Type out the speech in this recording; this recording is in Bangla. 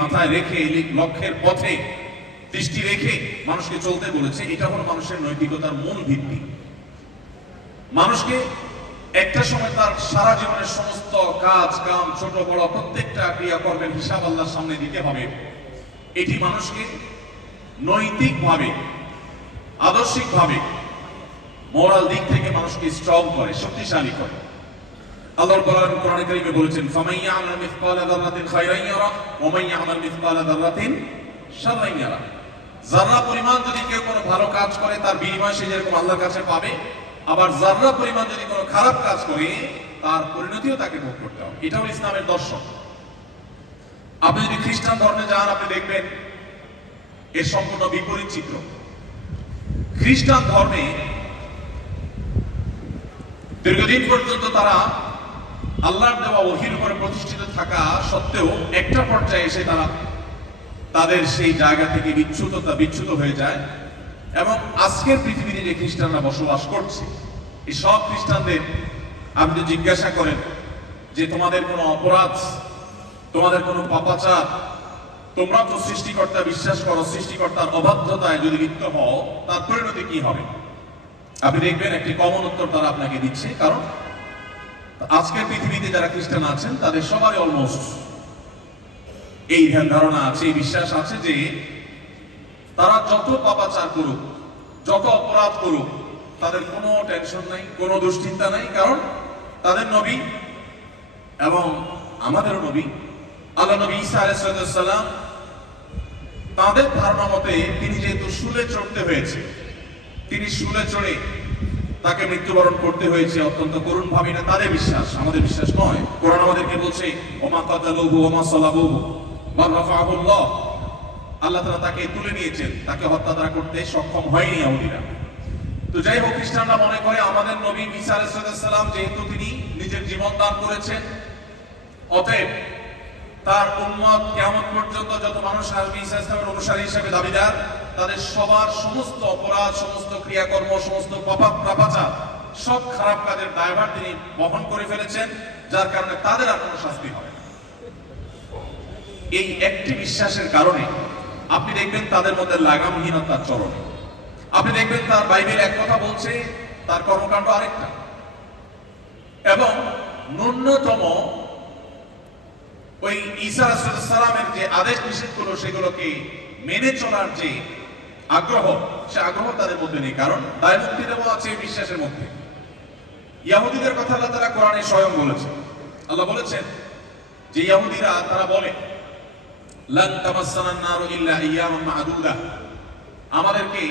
মাথায় রেখে লক্ষ্যের পথে দৃষ্টি রেখে মানুষকে চলতে বলেছে, এটা হলো মানুষের নৈতিকতার মূল ভিত্তি। মানুষকে একটা সময় তার সারা জীবনের সমস্ত কাজ, কাম, ছোট, বড় প্রত্যেকটা ক্রিয়াকর্মের হিসাব আল্লাহর সামনে দিতে হবে। এটি মানুষকে নৈতিকভাবে, আদর্শিকভাবে, মোরাল দিক থেকে মানুষকে স্ট্রং করে, শক্তিশালী করে। আল্লাহর কোরআন কোরআন কারীমে বলেছেন ফামান ইয়ামাল মিসকালা যাররাতিন খায়রান ইয়ারা, ওয়া মান ইয়ামাল মিসকালা যাররাতিন শাররান ইয়ারা। যাররা পরিমাণ যদি কেউ কোনো ভালো কাজ করে, তার বিনিময় সে যেরকম আল্লাহর কাছে পাবে, আবার যাররা পরিমাণ যদি কোনো খারাপ কাজ করে, তার পরিণতিও তাকে ভোগ করতে হবে। এটা হলো ইসলামের দর্শন। আপনি যদি খ্রিস্টান ধর্মে যান, আপনি দেখবেন এর সম্পূর্ণ বিপরীত চিত্র। খ্রিস্টান ধর্মে দীর্ঘদিন পর্যন্ত তারা আল্লাহর দেওয়া ওহির উপরে প্রতিষ্ঠিত থাকা সত্ত্বেও একটা পর্যায়ে এসে তারা তাদের সেই জায়গা থেকে বিচ্ছুততা বিচ্ছুত হয়ে যায় এবং আজকের পৃথিবীতে যে খ্রিস্টানরা বসবাস করছে, এই সব খ্রিস্টানদের আপনি জিজ্ঞাসা করেন যে তোমাদের কোনো অপরাধ, তোমাদের কোনো পাপাচার, তোমরা তো সৃষ্টিকর্তা বিশ্বাস করো, সৃষ্টিকর্তার অবাধ্যতায় যদি লিপ্ত হও, তার পরিণতি কি হবে? আপনি দেখবেন একটি কমন উত্তর তারা আপনাকে দিচ্ছে। কারণ আজকের পৃথিবীতে যারা খ্রিস্টান আছেন, তাদের সবাই অলমোস্ট এই ধারণা আছে, এই বিশ্বাস আছে যে তারা যত পাপাচার করুক, যত অপরাধ করুক, তাদের কোনো টেনশন নাই, কোনো দুশ্চিন্তা নাই, কারণ তাদের নবী এবং আমাদের নবী, আল্লাহ নবী ঈসা আলাইসালাম তাদের ধারণা মতে তিনি যেহেতু শুলে চড়তে হয়েছে, তিনি শুলে চড়ে তাকে মৃত্যুবরণ করতে হয়েছে অত্যন্ত করুণ ভাবি না তাদের বিশ্বাস, আমাদের বিশ্বাস নয়। কোরআন আমাদেরকে বলছে, ওমা কাতালুহু, ওমা সালাবুহু বাল রাফাহুল্লাহ। আল্লাহ তাআলা তাকে তুলে নিয়েছেন, তাকে হত্যা তারা করতে সক্ষম হয়নি ইহুদিরা তো যাই হোক, খ্রিস্টানরা মনে করে আমাদের নবী ঈসা সালাম যেহেতু তিনি নিজের জীবন দান করেছেন, অতএব তার উম্মত কেমন পর্যন্ত যত মানুষ আসবে, ঈসা ইসলামের অনুসারী হিসেবে দাবিদার তাদের সবার সমস্ত অপরাধ, সমস্ত ক্রিয়াকর্ম, সমস্ত পাপা পাপাচার, সব খারাপ কাজের দায়ভার তিনি বহন করে ফেলেছেন, যার কারণে তাদের আর কোনো শাস্তি হবে এই একটি বিশ্বাসের কারণে আপনি দেখবেন তাদের মধ্যে লাগামহীনতার চরণ আপনি দেখবেন তার বাইবেল এক কথা বলছে, তার কর্মকাণ্ড আরেকটা। এবং ন্যূনতম ওই ঈসা সালামের যে আদেশ নিষেধগুলো সেগুলোকে মেনে চলার যে আগ্রহ, সে আগ্রহ তাদের মধ্যে নেই, কারণ দায় মুক্তি দেওয়া আছে বিশ্বাসের মধ্যে। ইয়াহুদিদের কথা আল্লাহ তারা কোরআনে স্বয়ং বলেছে আল্লাহ বলেছেন যে ইয়াহুদিরা, তারা বলে, লান তামাসসানান নারু ইল্লা ইয়ামান আমাদেরকে